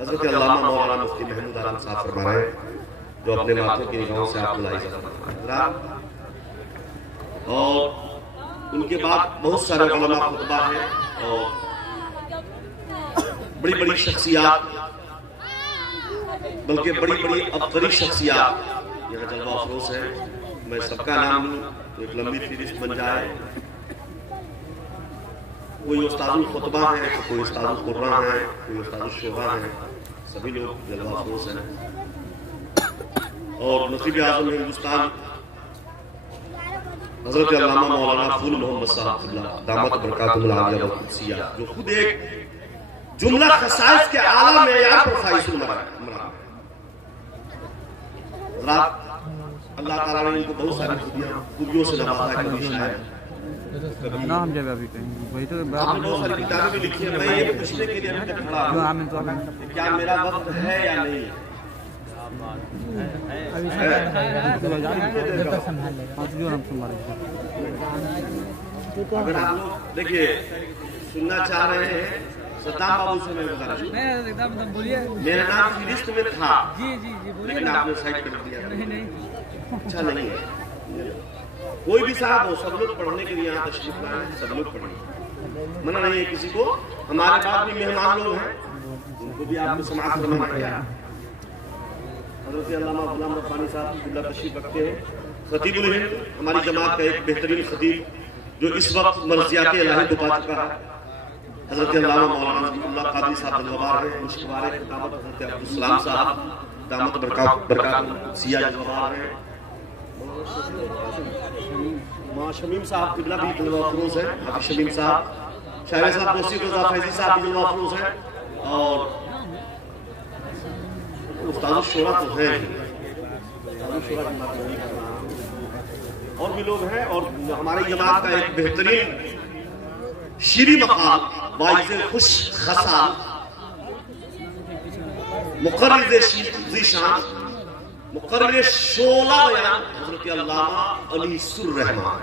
हज़रत अल्लामा मौलाना मुफ्ती महमूद आलम साहब फरमा रहे हैं, जो अपने माथों की निगाहों से आप बुलाई और उनके बाद बहुत सारे उलमा खुतबा हैं और बड़ी बड़ी शख्सियात, बल्कि बड़ी बड़ी अफसरी शख्सियात यहाँ जलवा अफरोज है। मैं सबका नाम लूँ तो एक लंबी फहरिस्त बन जाए। कोई उस्तादुल खुतबा है, तो कोई उस्तादुल कुर्रा है, कोई उस्तादुल शोभा है, सभी लोग जलवा अफरोज हैं। और नसीब आज़म हिंदुस्तान हज़रत अल्लामा मौलाना फूल मोहम्मद साहब दामत बरकातुहुल आलिया व कुद्सिया, जो खुद एक जुमला खसाइस के आला मेयार पर फाइजुल मराम। अल्लाह ताला ने इनको बहुत सारी खूबियों से नवाजा है। कभी शायद नाम जब अभी कहीं वही तो आपने बहुत सारी किताबें भी लिखी है। मैं ये पूछने के लिए अभी तक खड़ा हूं कि क्या मेरा वक्त है या नहीं है। अगर आप लोग देखिए सुनना चाह रहे हैं, सद्दाम बाबू से मैं बता रहा हूँ, मेरा नाम फहरिस्त में था लेकिन आपने साइड कर दिया। अच्छा नहीं है। कोई भी साहब हो, सब लोग पढ़ने के लिए यहाँ तशरीफ लाए, सब लोग पढ़ें, मना नहीं है किसी को। हमारे पास भी मेहमान लोग हैं, उनको भी आपको समाज करना पड़ेगा। हज़रत अल्लामा गुलाम रब्बानी साहब किबला तशरीफ रखते हैं, खतीबुल हिंद, हमारी जमात का एक बेहतरीन खतीब जो इस वक्त मर्ज़ियात इलाही को पा चुका है। हज़रत अल्लामा मौलाना अब्दुल्लाह कादरी साहब जलवार है, मुश्किल खिताबत हज़रत अब्दुल सलाम साहब दामत बरकातुहुल जलवार है। मां शमीम साहब किबला भी जलवा अफरोज है, हाफिज शमीम साहब, शायर साहब दोस्ती रज़ा फैजी साहब भी जलवा अफरोज है। और उस्ताद शोरा तो है, और भी लोग हैं। और हमारी जमात का एक बेहतरीन शीरी मकाम वाइज़े खुश खसा मुकर्रिर ज़ीशान मुकर्रिर शोला बयान हज़रत अल्लामा अली सुर रहमान।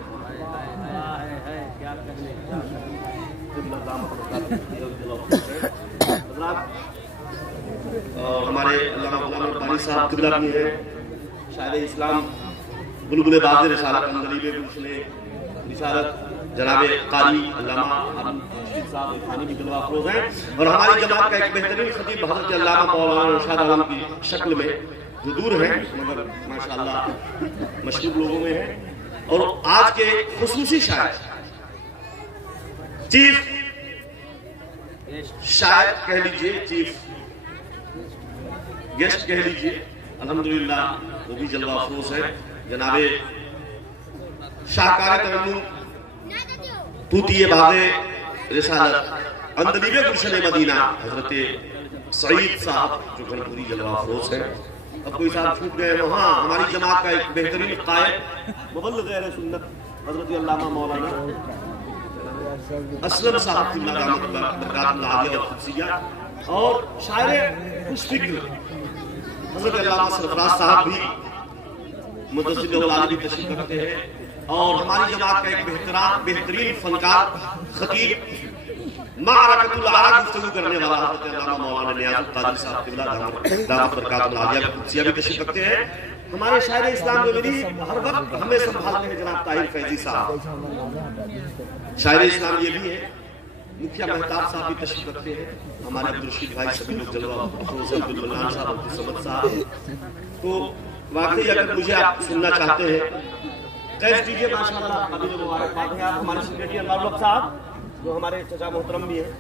और हमारे अल्लामा गुलाम रब्बानी साहब किबला भी हैं, शायर इस्लाम बुलबुल बाज़ रिसालत अंदलीब गुलशने रिसालत जनाब कारी अल्लामा साहब खानी भी जलवा अफरोज हैं। और हमारी जमात का एक बेहतरीन खतीब हज़रत अल्लामा मौलाना इरशाद आलम की शक्ल में, जो दूर हैं मगर माशाअल्लाह मशहूर लोगों में है। और आज के खुसूसी शायर, चीफ शायर कह लीजिए, चीफ गेस्ट कह लीजिए, अल्हम्दुलिल्लाह वो भी जलवा अफरोज है। जनाबे शाहकार तवन्नुम तूतिए बाज़े रिसालत अंदलीब गुलशन मदीना हज़रत सईद साहब जो गनपुरी जलवा अफरोज है। अब कोई साहब छूट गए वहाँ, हमारी जमात का एक बेहतरीन कायद मुबल्लिग़ गैर सुन्नत हज़रत अल्लामा मौलाना असलम साहब किबला दामत बरकातुहुल आलिया व कुद्सिया। और शायर खुशफ़िक्र हज़रत अल्लामा सरफराज साहब भी मुदस्सिरुल आलिम भी तशरीफ़ रखते हैं। और हमारी जमात का एक बेहतरीन फनकार खतीब मारकतुल आरा गुफ्तगू करने वाला हज़रत अल्लामा मौलाना नियाज़ुल क़ादिर साहब किबला दामत बरकातुहुल आलिया व कुद्सिया भी तशरीफ़ रखते हैं। हमारे शायर इस्लाम में मेरी हर वक्त हमें संभालते हैं जनाब ताहिर फैजी साहब, शायर इस्लाम ये भी है। मुखिया मेहताब साहब भी तशरीफ़ रखते हैं। हमारे अब्दुल रशीद भाई सभी लोग जलवा अफरोज, अब्दुल मन्नान साहब, अब्दुल समद साहब। तो वाकई अगर मुझे आप सुनना चाहते हैं कैसे दीजिए माशाअल्लाह। अभी जो मुबारकबाद है आप हमारे सेक्रेटरी अल्लाह साहब जो हमारे चचा मोहतरम भी हैं,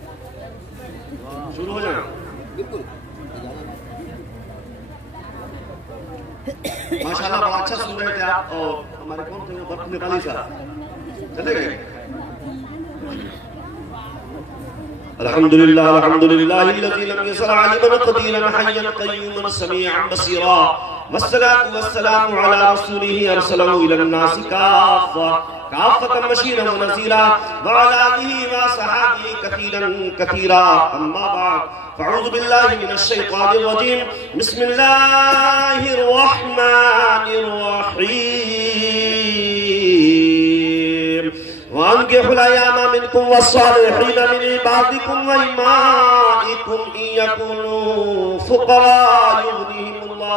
शुरू हो जाए बिल्कुल। माशाअल्लाह बड़ा अच्छा सुन रहे थे आप। और हमारे कौन थे वो नेपाली साहब चले गए। अल्हम्दुलिल्लाह अल्हम्दुलिल्लाहिल्लज़ी लम यसअल अलिमन क़दीरन हय्यन क़य्यूमन समीअन बसीरा वस्सलातु वस्सलामु अला रसूलिही अरसलहु इलन नासि काफ़तन बशीरन व नज़ीरा व अला आलिहि व सहाबिही कसीरन अम्मा बाद फ़अऊज़ु बिल्लाहि मिनश शैतानिर रजीम बिस्मिल्लाहिर रहमानिर रहीम। वानके तुनकिहुल अय्यामा मिनकुम वस्सालिहीन मिन इबादिकुम व इमाइकुम इन यकुनु फुक़रा युग़निहिमुल्लाह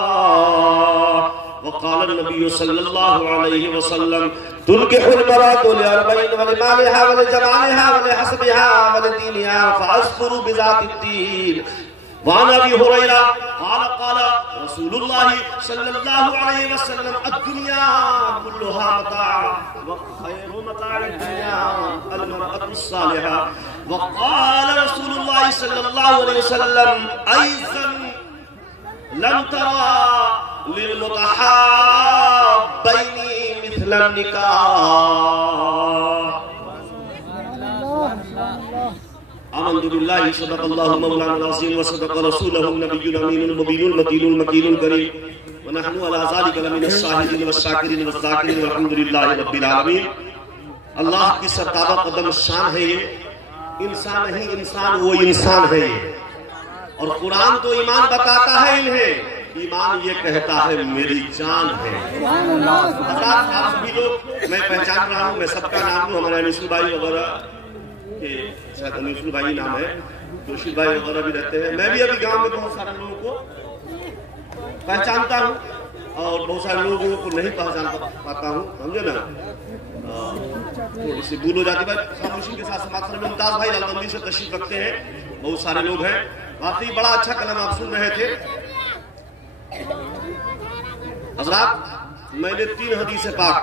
वक़ाल नबी सल्लल्लाहु अलैहि वसल्लम तुनकिहुल मरातु लिअरबईन व लिमालिहा व लिजमालिहा व लिहसबिहा व लिदीनिहा फअस्फुरु बिज़ातिद्दीन वान अबी हुरैरा क़ाल रसूलुल्लाह सल्लल्लाहु अलैहि वसल्लम अद्दुनिया कुल्लुहा मताअ व खैरु मताअद दुनिया अल मरअतु सालिहा व क़ाल रसूलुल्लाह सल्लल्लाहु अलैहि वसल्लम ऐज़न लम तरा लिल मुतहाब्बैनि मिथल निकाह आमन्तु बिल्लाहि सदक़ल्लाहु मौलाना अज़ीम व सदक़ रसूलुहु नबियुल अमीनुल मुबीनुल मतीनुल मकीनुल करीम व नहनु अला ज़ालिका लमिनश शाहिदीन वश-शाकिरीन वज़-ज़ाकिरीन वल्हम्दुलिल्लाहि रब्बिल आलमीन। अल्लाह की सरताबा कदम शान है ये, इंसान नहीं इंसान वो इंसान है ये। और कुरान तो ईमान बताता है इन्हें, ईमान ये कहता है मेरी जान है। आप सभी लोग, मैं पहचान रहा हूँ, मैं सबका नाम हूँ, हमारे अनिसुल भाई वगैरह के शायद अनिसुल भाई नाम है, जोशी भाई वगैरह भी रहते हैं। मैं भी अभी गांव में बहुत सारे लोगों को पहचानता हूँ और बहुत सारे लोगों को नहीं पहचान पाता हूँ, समझे ना। थोड़ी सी भूल हो जाती है। खामोशी के साथ समाज में मुमताज भाई रावलपिंडी से तशरीफ रखते हैं, बहुत सारे लोग हैं। वाकई बड़ा अच्छा कलम आप सुन रहे थे हज़रात। मैंने 3 हदीस पाक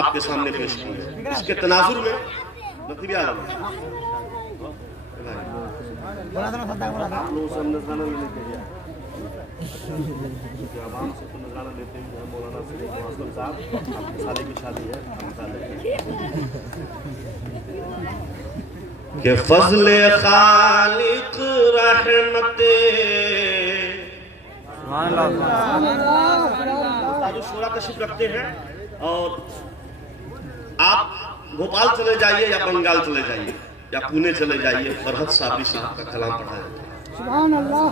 आपके सामने पेश की है, इसके तनाजुर में नकीब आलम आप लोग से नजराना लेने के लिए आवाम से तो नजराना लेते हैं। मौलाना असलम साहब आपके साले की शादी है के फज़ले खालिक रहमते शोरा तशरीफ रखते हैं। और आप भोपाल चले जाइए या बंगाल चले जाइए या पुणे चले जाइए, फरहत साबरी साहब का कलाम पढ़ा जाता है। सुभान अल्लाह।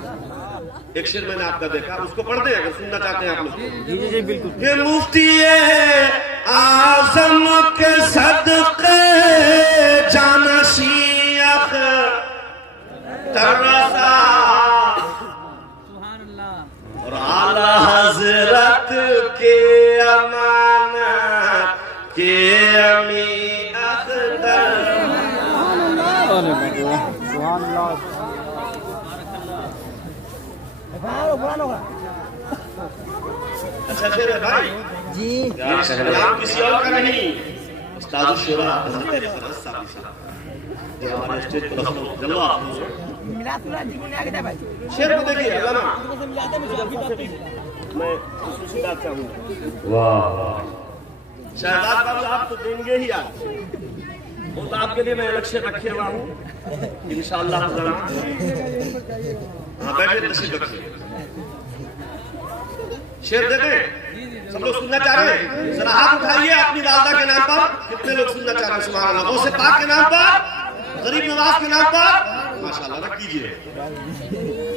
एक शेर मैंने आपका देखा, उसको पढ़ दे अगर सुनना चाहते हैं आप लोग। जी जी बिल्कुल। ये मुफ्ती आज़म के सदक़े जानशी तरसा और आला हजरत के अमानत के अमी अख्तर। अच्छा शेर है भाई जी, नाम किसी और का नहीं, उस्ताद शुरा हज़रत फरहत साबरी साहब जो हमारे स्टेज पर चलो आप शेर को देखिए। मैं खुशी बात चाहूँगा। वाह शहजाद बाबू आप तो देंगे ही, आप वो तो आपके लिए मैं अलग शेर रखे हुआ हूँ इंशाअल्लाह। हाँ बैठे तशरीफ रखिए, शेर दे दे। सब लोग सुनना चाह रहे हैं, जरा हाथ उठाइए अपनी वालदा के नाम पर। कितने लोग सुनना चाह रहे हैं? सुभान अल्लाह। गौसे पाक के नाम पर, गरीब नवाज के नाम पर, माशाअल्लाह रख कीजिए।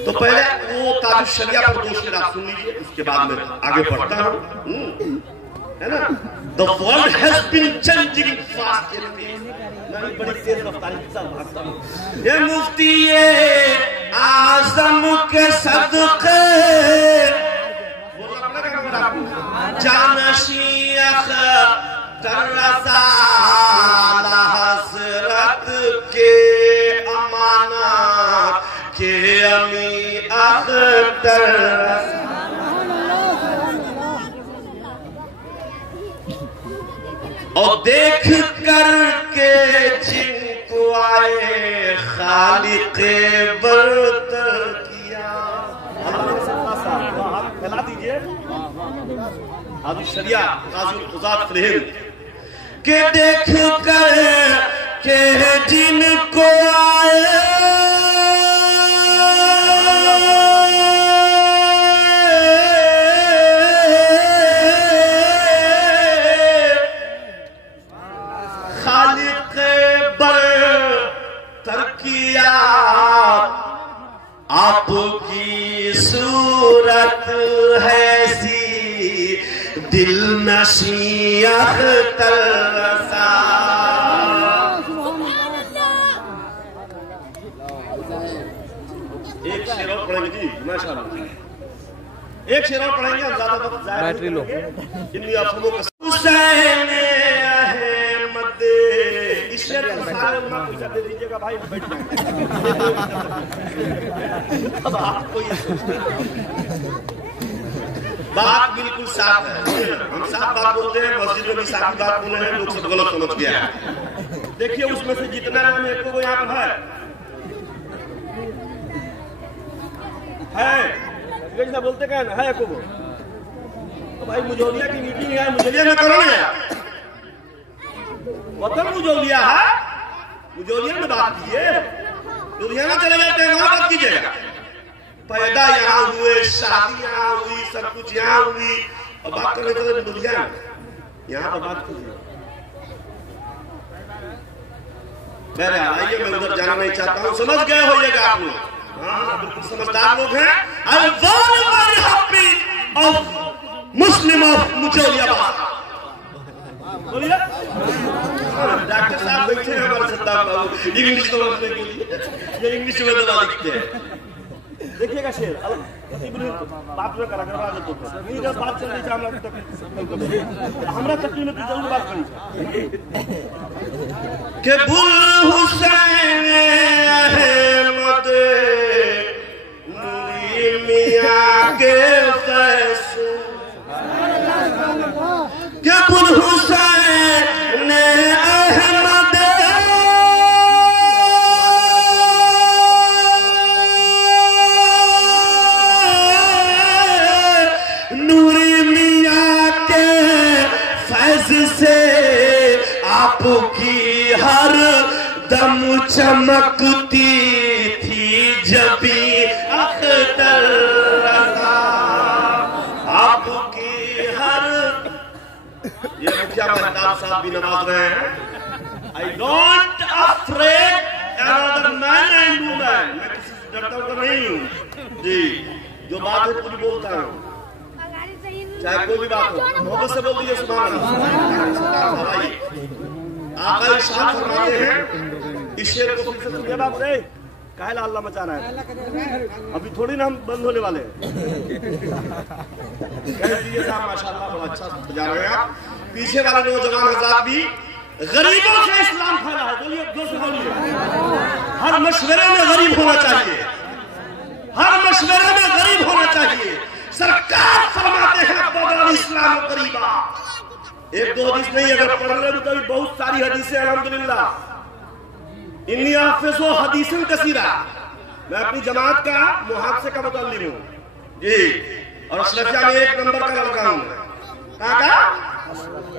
तो पहले वो ताजुल शरिया पर 2 शेर आप सुन लीजिए, उसके बाद में आगे बढ़ता हूँ, है ना। The world has been changing fast. मैं बड़ी तेज रफ्तारी के साथ भागता हूँ। ये मुफ्ती आज़म के सदक़े जानशी तरसा हज़रत के अमानत के अमी अख्तर। और देख कर के जिनको आए खालिक़े बरतर किया। फैला दीजिए आदि शरिया काज़ी खुजात फरहिम के देख कर के जिनको आए खालिक़े बरतर किया। आपकी सूरत है सी दिल नशी अख्तर सा। एक शेर और पढ़ेंगे जी, माशाअल्लाह। एक शेर और पढ़ेंगे, हम ज्यादा वक्त जाया बैटरी लो। इन्हीं अफसरों का हुसैन अहमद, इस शेर को सारे उम्मा को दे दीजिएगा भाई, बैठ जाएंगे। अब आपको ये बात बिल्कुल साफ है, हम साफ बात बोलते हैं, मस्जिद में भी साफ बात बोले हैं, लोग सब गलत समझ गया है। देखिए उसमें से जितना नाम एक को यहाँ पर है जैसा बोलते क्या है को तो भाई मुजोलिया की मीटिंग है, मुजोलिया में करो ना, वतन मुजोलिया है, मुजोलिया में बात कीजिए, लुधियाना चले जाते हैं वहां बात कीजिएगा। पैदा यहाँ हुए, शादी यहाँ हुई, सब कुछ यहाँ हुई, और बात करने चले लुधियाना, यहाँ पर बात कीजिए। आइए, मैं उधर जाना नहीं चाहता हूँ, समझ गए होइएगा आप लोग, हाँ बिल्कुल समझदार लोग हैं। I am very very happy of Muslim of मुजोलियाबाद। बोलिए, डॉक्टर साहब बैठे हैं हमारे सद्दाम बाबू इंग्लिश समझने के लिए, ये इंग्लिश में दवा लिखते हैं। देखिएगा शेर, बात न करा करवा देते नहीं, जब बात चल रही है हमरा चक्की में जरूर बात करी के बुल हुसैन अहमद नूरी मियां के फैसले के बुल हुसैन अहमद नूरी मियां के फैज से आपकी हर दम चमकती थी जबी अख्तर रज़ा, आपकी हर, ये मुखिया मेहताब साहब भी नवाज रहे हैं। I don't afraid another man and woman, मैं किसी से डरता हूँ नहीं हूँ जी, जो बात है पूरी बोलता हूँ, चाहे कोई भी बात हो, मोहब्बत से बोल दीजिए सुभान अल्लाह। आका इरशाद फरमाते हैं, इस शेर को फिर से सुनिए बाप रे, काहे ला अल्लाह मचाना है, अभी थोड़ी ना हम बंद होने वाले हैं। कह दीजिए साहब माशाअल्लाह बड़ा अच्छा बजा रहे हैं आप। पीछे वाले नौजवान हज़रात भी गरीबों से इस्लाम फैला है, बोलिए जोश से बोलिए। हर मशवरे में गरीब होना चाहिए, हर मशवरे में गरीब होना चाहिए। सरकार फरमाते हैं बदल इस्लाम करीबा, एक दो हदीस नहीं, अगर पढ़ ले तो बहुत सारी हदीसें अल्हम्दुलिल्लाह, इन्नी हाफिज़ो हदीसन कसीरा। मैं अपनी जमात का मुहाफिज़ का मुतल्लिम हूँ जी, और अशरफिया में 1 नंबर का लड़का हूँ। कहा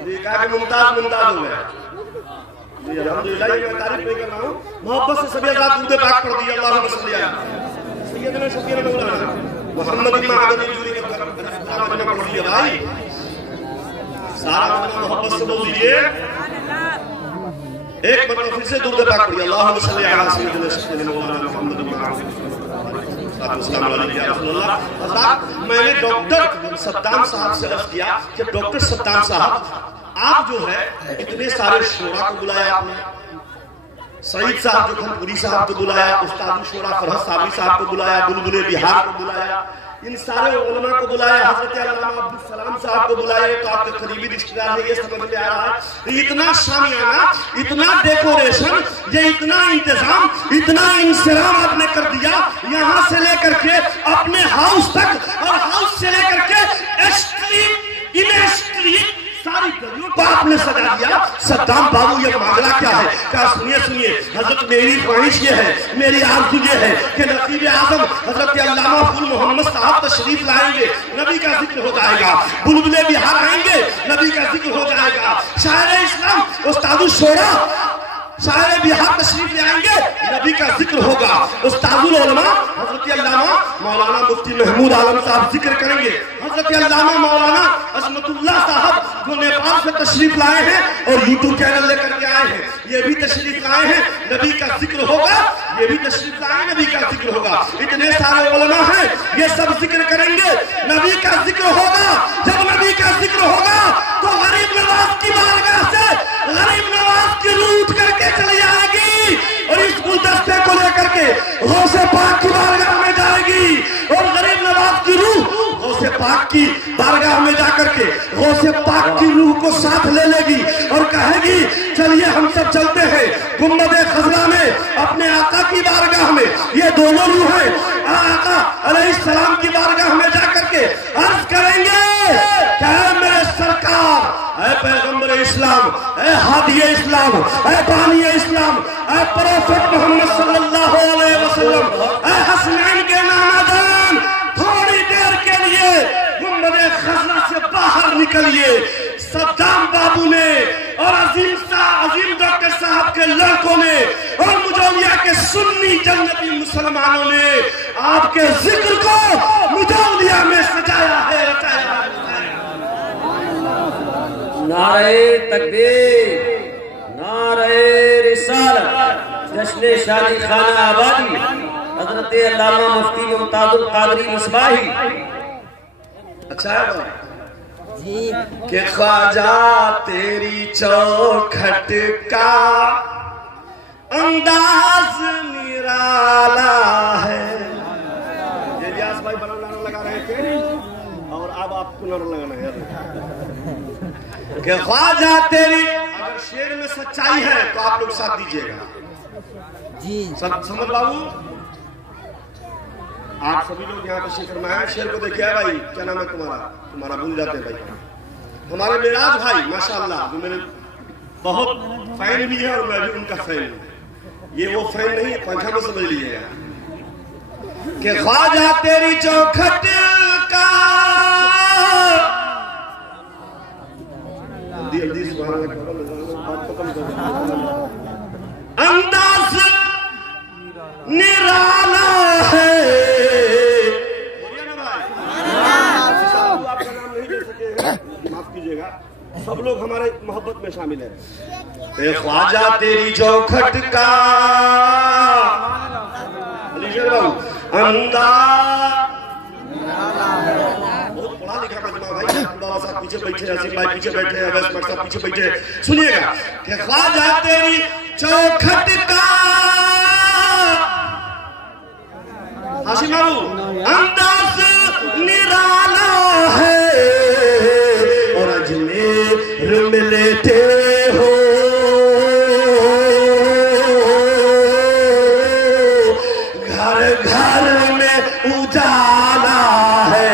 जी, कहा कि मुमताज हो गया जी, अल्हम्दुलिल्लाह। मैं तारीफ नहीं कर रहा हूँ, मोहब्बत से सभी आजाद दूध पाक पढ़ दिया, अल्लाहुम्मा सल्ली अला सय्यदना शफीअना मौलाना मोहम्मद बिन महमूद जूरी का पढ़ दिया भाई, सारा मोहब्बत से बोल दीजिए। एक बार फिर से दूध पाक पढ़िए, अल्लाहुम्मा सल्ली अला सय्यदना शफीअना मौलाना मोहम्मद बिन महमूद। मैंने डॉक्टर सद्दाम साहब से अर्ज किया कि डॉक्टर सद्दाम साहब, आप जो है इतने सारे शोरा को बुलाया आपने, सईद साहब जो खनपुरी साहब को बुलाया, उस्ताद शोरा फरहत साबरी साहब को बुलाया, बुलबुले बिहार को बुलाया, इन सारे उलमा को बुलाया, हजरत अल्लामा अब्दुल सलाम साहब को बुलाया, तो आपके करीबी रिश्तेदार है, ये समझ में आ रहा है। इतना शामियाना, इतना डेकोरेशन, ये इतना इंतजाम, इतना इंसराम आपने कर दिया, यहाँ से लेकर के अपने हाउस तक, और हाउस से लेकर के स्ट्रीट इन स्ट्रीट सारी गलियों को आपने सजा दिया। सद्दाम बाबू ये मामला क्या है? क्या सुनिए सुनिए, हजरत मेरी ख्वाहिश ये है, मेरी आरज़ू ये है कि नसीब आज़म हजरत अल्लामा फूल मोहम्मद साहब तशरीफ लाएंगे, नबी का जिक्र हो जाएगा, बुलबुले बिहार आएंगे, नबी का जिक्र हो जाएगा, शायर इस्लाम उस्ताद शोरा शायर बिहार तशरीफ ले आएंगे, नबी का जिक्र होगा, उस्तादुल उलमा हजरत अल्लामा मौलाना मुफ्ती महमूद आलम साहब जिक्र करेंगे, हजरत अल्लामा मौलाना अज़मतुल्लाह साहब जो नेपाल से तशरीफ लाए हैं और यूट्यूब चैनल लेकर के आए हैं, ये भी तशरीफ लाए हैं, नबी का जिक्र होगा, ये भी तशरीफ लाए, नबी का जिक्र होगा। इतने सारे उलमा हैं, ये सब जिक्र करेंगे, नबी का जिक्र होगा। जब नबी का जिक्र होगा तो गरीब नवाज की बारगाह से गरीब नवाज की रूह उठ करके चली आएगी और इस गुलदस्ते को लेकर के गौसे पाक की बारगाह में पाक की बारगाह में जाकर के गौसे पाक की रूह को साथ ले लेगी और कहेगी चलिए हम सब चलते हैं गुम्बद खजरा में अपने आका की बारगाह में। ये दोनों रूह है आका अलैहिस्सलाम की बारगाह में जाकर के अर्ज करेंगे क्या मेरे सरकार, ऐ पैगंबर इस्लाम, ऐ हादी इस्लाम, ऐ बानी इस्लाम, ऐ प्रोफेट मोहम्मद सल्लल्लाहु अलैहि वसल्लम, ऐ हसनैन के नानादान, थोड़ी देर के लिए गुम्बद खजरा से बाहर निकलिए। सद्दाम बाबू ने और अजीम डॉक्टर साहब के लड़कों ने और मुजौलिया के सुन्नी जन्नती मुसलमानों ने आपके जिक्र को मुजौलिया में सजाया है, रचाया है। नारे तकबीर, नारे रिसालत, जश्न शादी खाना आबादी, हजरत अल्लामा मुफ्ती मुमताजुल कादरी मिसबाही। अच्छा है कि ख्वाजा तेरी चौखट का अंदाज निराला है। ये रियाज भाई बड़ा नारा लगा रहे थे और अब आपको नारा लगाना है कि ख्वाजा तेरी, अगर शेर में सच्चाई है तो आप लोग साथ दीजिएगा जी। समझ बाबू, आप सभी लोग यहाँ तशरीफ फरमाया। शेर को देखिए भाई, क्या नाम है तुम्हारा भूल जाते हैं भाई। हमारे मेराज भाई माशाअल्लाह जो मेरे बहुत फैन भी है और मैं भी उनका फैन हूँ। ये वो फैन नहीं है, पंखा में समझ लीजिएगा कि ख्वाजा तेरी चौखट का अंदाज निराला है। आपका नाम नहीं ले सके हैं, माफ कीजिएगा, सब लोग हमारे मोहब्बत में शामिल है। ख्वाजा तेरी चौखट का अंदाज, बहुत पढ़ा लिखा मजमा भाई, बाबा साहब पीछे बैठे, असीम भाई पीछे बैठे, अवैस साहब पीछे बैठे, सुनिएगा कि ख्वाजा तेरी चौखट का हाशिम बाबू अंदाज निराला है और अजमेर में लेते हो घर घर में उजाला है।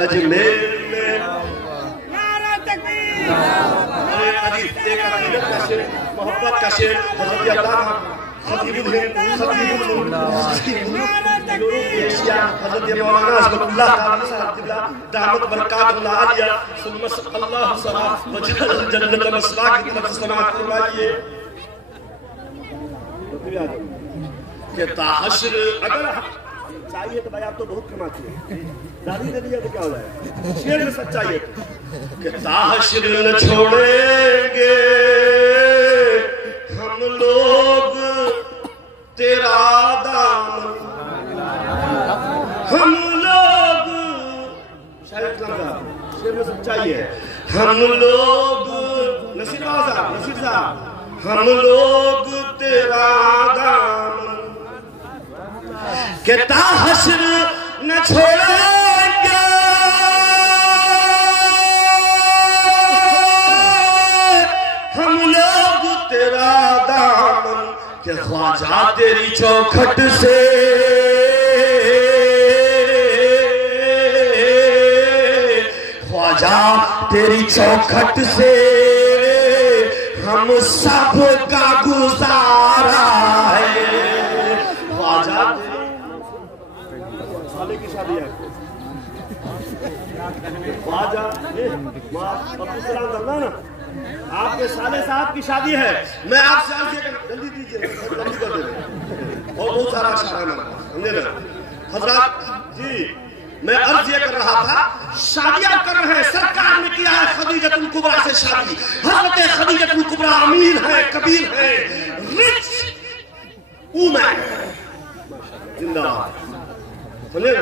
अजमेर में मोहब्बत का शेर अगर चाहिए तो भाई आप तो बहुत कमाती है, दादी दे दिया तो क्या हो जाएगा। शेर में सच्चाई है कि ताहशर न छोड़ेंगे हम लोग तेरा दामन, हम लोग, शायद शेर में सच्चाई है, हम लोग नसीर साहब हम लोग तेरा दामन के ताहशर न छोड़ेंगे हम लोग तेरा दामन के ख्वाजा तेरी चौखट से ख्वाजा तेरी चौखट से हम सब का गुजारा है। ख्वाजा साले की शादी है, ख्वाजा ना आपके साले साहब की शादी है। मैं आपसे जल्दी दीजिए, जल्दी कर दे और बहुत सारा समझे ना हजरात जी। मैं अर्ज ये कर रहा था, शादियां कर रहे हैं, सरकार ने किया है खदीजतुल कुबरा से शादी। हजरत खदीजतुल कुबरा अमीर है, कबीर है, रिच वुमन, जिंदाबाद। सुनिए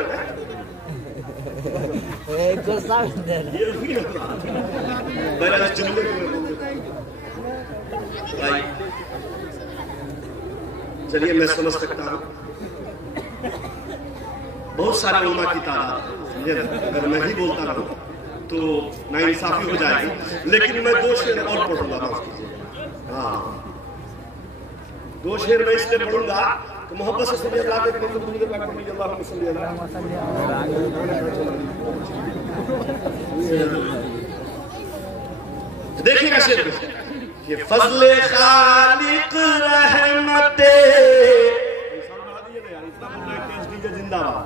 चलिए मैं समझ सकता हूँ बहुत सारे उलमा की तादाद समझे ना, अगर मैं ही बोलता रहूं तो नाइंसाफी हो जाएगी, लेकिन मैं 2 शेर और पढ़ूंगा, माफ कीजिएगा। हाँ, 2 शेर मैं इसलिए पढ़ूंगा कि मोहब्बत से समझ ला के मतलब पूरी बात पढ़ लीजिए। अल्लाह मुसल्ली अला देखिएगा शेर कि फजले खालिक रहमते जिंदाबाद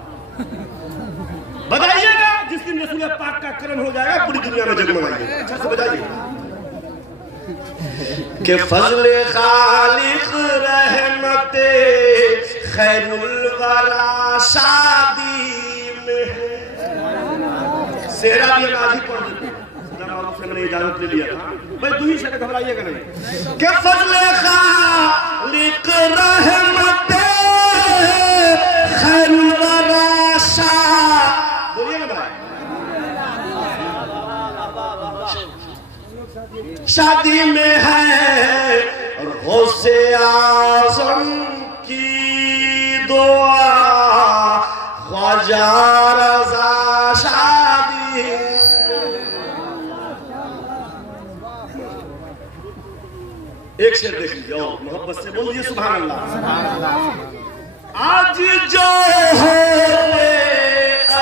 बजाइएगा। जिस दिन रसूल पाक का करम हो जाएगा पूरी दुनिया में जगमगाइएगा। अच्छा से बजाइए कि फजले खालिक रहमते खैरुल वरा शादी में। सेहरा भी आज ही पढ़ देते हैं, मैंने इजाजत ले लिया था भाई, 2 ही शेर घबराइएगा नहीं। कि फजले खालिक रहमते खैरुल वरा शादी, बोलिए ना भाई, शादी में है और गौसे आज़म की दुआ ख्वाजा रज़ा शादी। एक शेर देख लीजिए और मोहब्बत से बोल दीजिए सुभान अल्लाह। आज जो है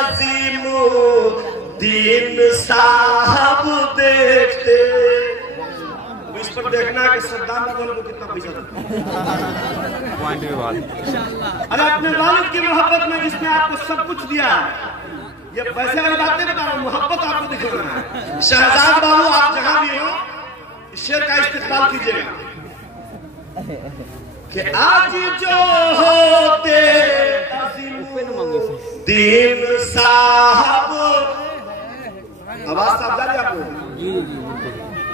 अज़ीमुद्दीन साहब देखते, इस पर देखना कि सद्दाम को कितना पैसा देता। अरे अपने वालिद की मोहब्बत में जिसने आपको सब कुछ दिया है, ये पैसे वाली बात नहीं बता रहा हूं, मोहब्बत आपको दिखाना है। शहजाद बाबू आप जहां भी हो इस शेर का इस्तेमाल कीजिएगा कि आज जो होते दीन साहब, आवाज साफ जा रही है आपको?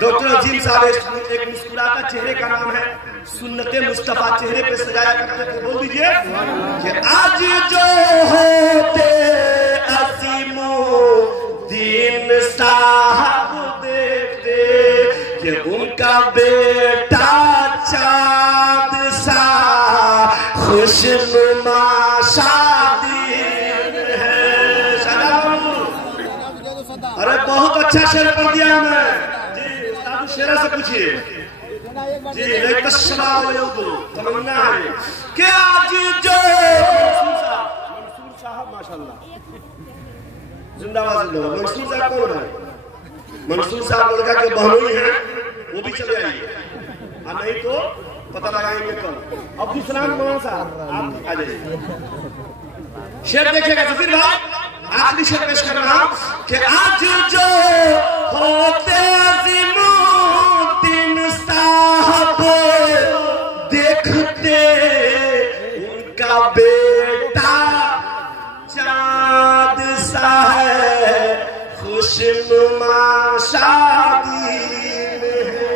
डॉक्टर अजीम साहब एक मुस्कुराता चेहरे का नाम है, सुन्नते मुस्तफा चेहरे पे सजाया करते थे। बोल दीजिए कि आज जो होते अजीमुद्दीन साहब देखते कि उनका बेटा चाँद सा खुशनुमा शादी है। अरे बहुत अच्छा शेर पढ़ दिया मैं जी, उस्ताद शेरा से पूछिए जी। तमन्ना है कि आज जो मंसूर साहब माशाल्लाह जिंदाबाद जिंदाबाद। मंसूर साहब कौन है? मंसूर साहब लड़का के बहनोई हैं, वो भी चले आइए, और नहीं तो पता लगाएंगे कल। अब्दुल सलाम मौलाना साहब आप आ जाइए। शेर देखिएगा तो फिर भाई आखिरी शेर पेश कर रहा हूं कि आज जो होते अज़ीमुद्दीन साहब देखते उनका बेटा चाँद सा है खुशनुमा शादी में है।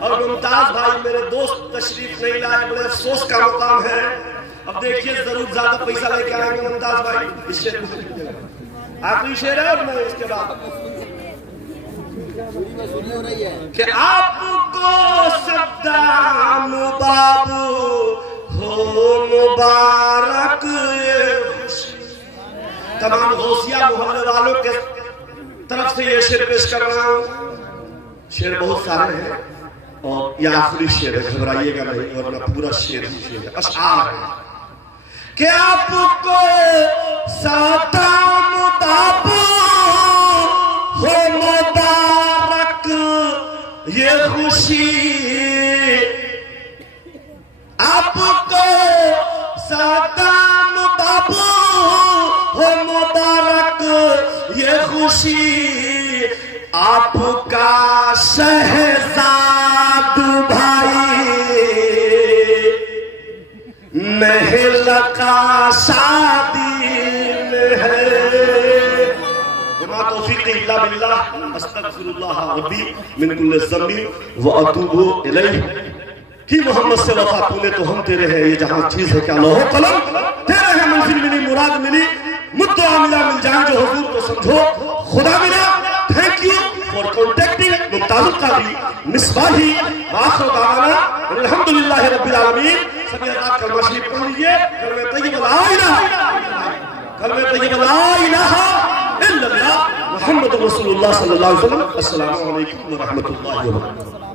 और मुमताज भाई मेरे दोस्त तशरीफ नहीं लाए, बड़े अफसोस का मुकाम है। अब देखिए जरूर ज्यादा पैसा लेके आएंगे मुमताज भाई। इस शेर आखिरी शेर है और मैं इसके बाद कि आपको सद्दाम बाबू हो मुबारक ये खुशी। तमाम गौसिया मोहल्ले वालों के तरफ से ये शेर पेश कर रहा हूं। शेर बहुत सारे हैं और ये आखिरी शेर है, घबराइएगा नहीं, वरना पूरा शेर ही शेर है। अशआर है कि आपको सद्दाम बाबू हो मुबारक ये खुशी, आपको सद्दाम बाबू हो मुबारक ये खुशी, आपका शहजाद भाई महल का शादी में है। तौफीक़ी इल्ला बिल्लाह, अस्तगफिरुल्लाह रब्बी मिन कुल्लि ज़म्बी व अतूबु इलैहि। कि मोहम्मद से वफा तूने तो हम तेरे हैं, ये जहां चीज है क्या लोहो कलम तेरे हैं, मंजिल मिली मुराद मिली, मुद्दा मिला मिल जाए जो हुजूर तो समझो खुदा मिला। Thank you for contacting Mumtazul Qadri Misbahi. आखिर दावाना अल्हम्दुलिल्लाह रब्बिल आलमीन। सभी हज़रात कलमा शरीफ पढ़ लीजिए। कलमे तय्यब ला इलाहा, कलमे तय्यब ला इलाहा मुहम्मद रसूलुल्लाह सल्लल्लाहु अलैहि वसल्लम। अस्सलामु अलैकुम व रहमतुल्लाहि व बरकातहू।